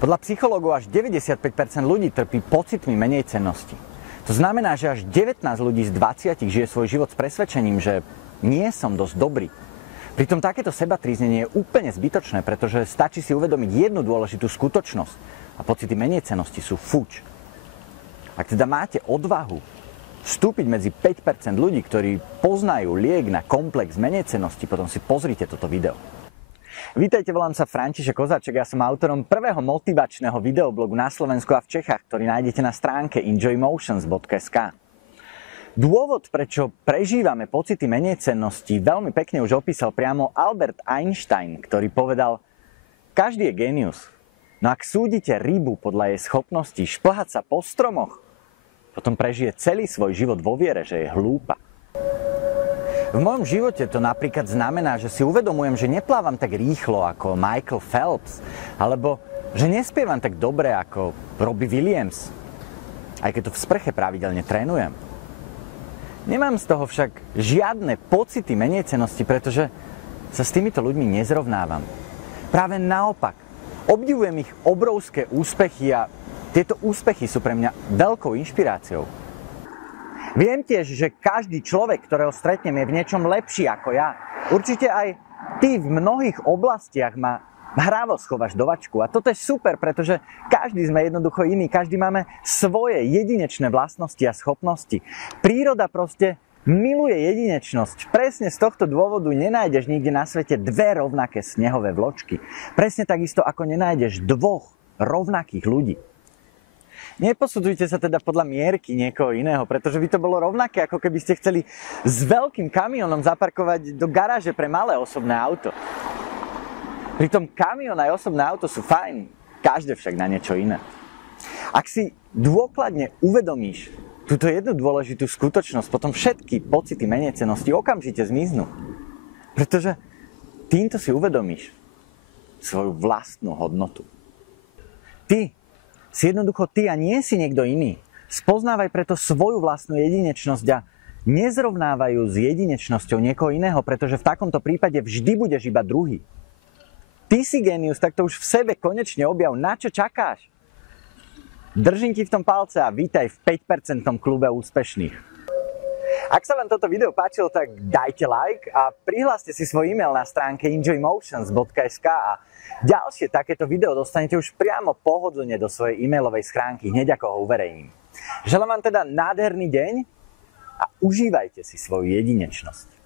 Podľa psychológov až 95% ľudí trpí pocitmi menejcennosti. To znamená, že až 19 ľudí z 20 žije svoj život s presvedčením, že nie som dosť dobrý. Pritom takéto sebatríznenie je úplne zbytočné, pretože stačí si uvedomiť jednu dôležitú skutočnosť a pocity menejcennosti sú fuč. Ak teda máte odvahu vstúpiť medzi 5% ľudí, ktorí poznajú liek na komplex menejcennosti, potom si pozrite toto video. Vítajte, volám sa František Kozáček, ja som autorom prvého motivačného videoblogu na Slovensku a v Čechách, ktorý nájdete na stránke enjoymotions.sk. Dôvod, prečo prežívame pocity menejcennosti, veľmi pekne už opísal priamo Albert Einstein, ktorý povedal: každý je génius, no ak súdite rybu podľa jej schopností šplhať sa po stromoch, potom prežije celý svoj život vo viere, že je hlúpa. V mojom živote to napríklad znamená, že si uvedomujem, že neplávam tak rýchlo ako Michael Phelps, alebo že nespievam tak dobre ako Robbie Williams, aj keď to v sprche pravidelne trénujem. Nemám z toho však žiadne pocity menejcennosti, pretože sa s týmito ľuďmi nezrovnávam. Práve naopak, obdivujem ich obrovské úspechy a tieto úspechy sú pre mňa veľkou inšpiráciou. Viem tiež, že každý človek, ktorého stretnem, je v niečom lepší ako ja. Určite aj ty v mnohých oblastiach ma hrávo schováš do vačku. A toto je super, pretože každý sme jednoducho iný, každý máme svoje jedinečné vlastnosti a schopnosti. Príroda proste miluje jedinečnosť. Presne z tohto dôvodu nenájdeš nikde na svete dve rovnaké snehové vločky. Presne takisto ako nenájdeš dvoch rovnakých ľudí. Neposudzujte sa teda podľa mierky niekoho iného, pretože by to bolo rovnaké, ako keby ste chceli s veľkým kamionom zaparkovať do garáže pre malé osobné auto. Pritom kamión aj osobné auto sú fajn, každé však na niečo iné. Ak si dôkladne uvedomíš túto jednu dôležitú skutočnosť, potom všetky pocity menejcennosti okamžite zmiznú. Pretože týmto si uvedomíš svoju vlastnú hodnotu. Ty si jednoducho ty a nie si niekto iný. Spoznávaj preto svoju vlastnú jedinečnosť a nezrovnávaj ju s jedinečnosťou niekoho iného, pretože v takomto prípade vždy budeš iba druhý. Ty si génius, tak to už v sebe konečne objav. Na čo čakáš? Držím ti v tom palce a vítaj v 5% klube úspešných. Ak sa vám toto video páčilo, tak dajte like a prihláste si svoj e-mail na stránke enjoymotions.sk a ďalšie takéto video dostanete už priamo pohodlne do svojej e-mailovej schránky, hneď ako ho uverejním. Želám vám teda nádherný deň a užívajte si svoju jedinečnosť.